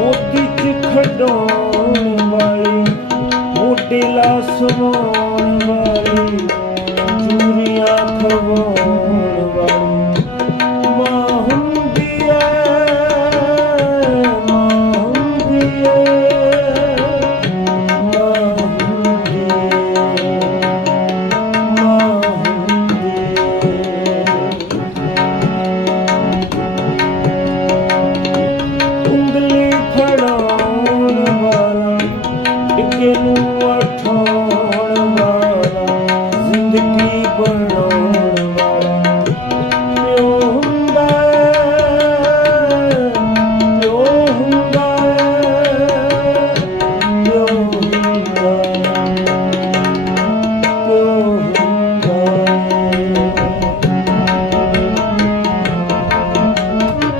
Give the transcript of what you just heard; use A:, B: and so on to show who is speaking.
A: ਗੋਦੀ ਚ ਵਾਲੀ ਮੋਢੇ ਲਾ ਸਵਾਉਣ ਵਾਲੀ ਚੂਰੀਆਂ ਖਵਾਉਣ In the world.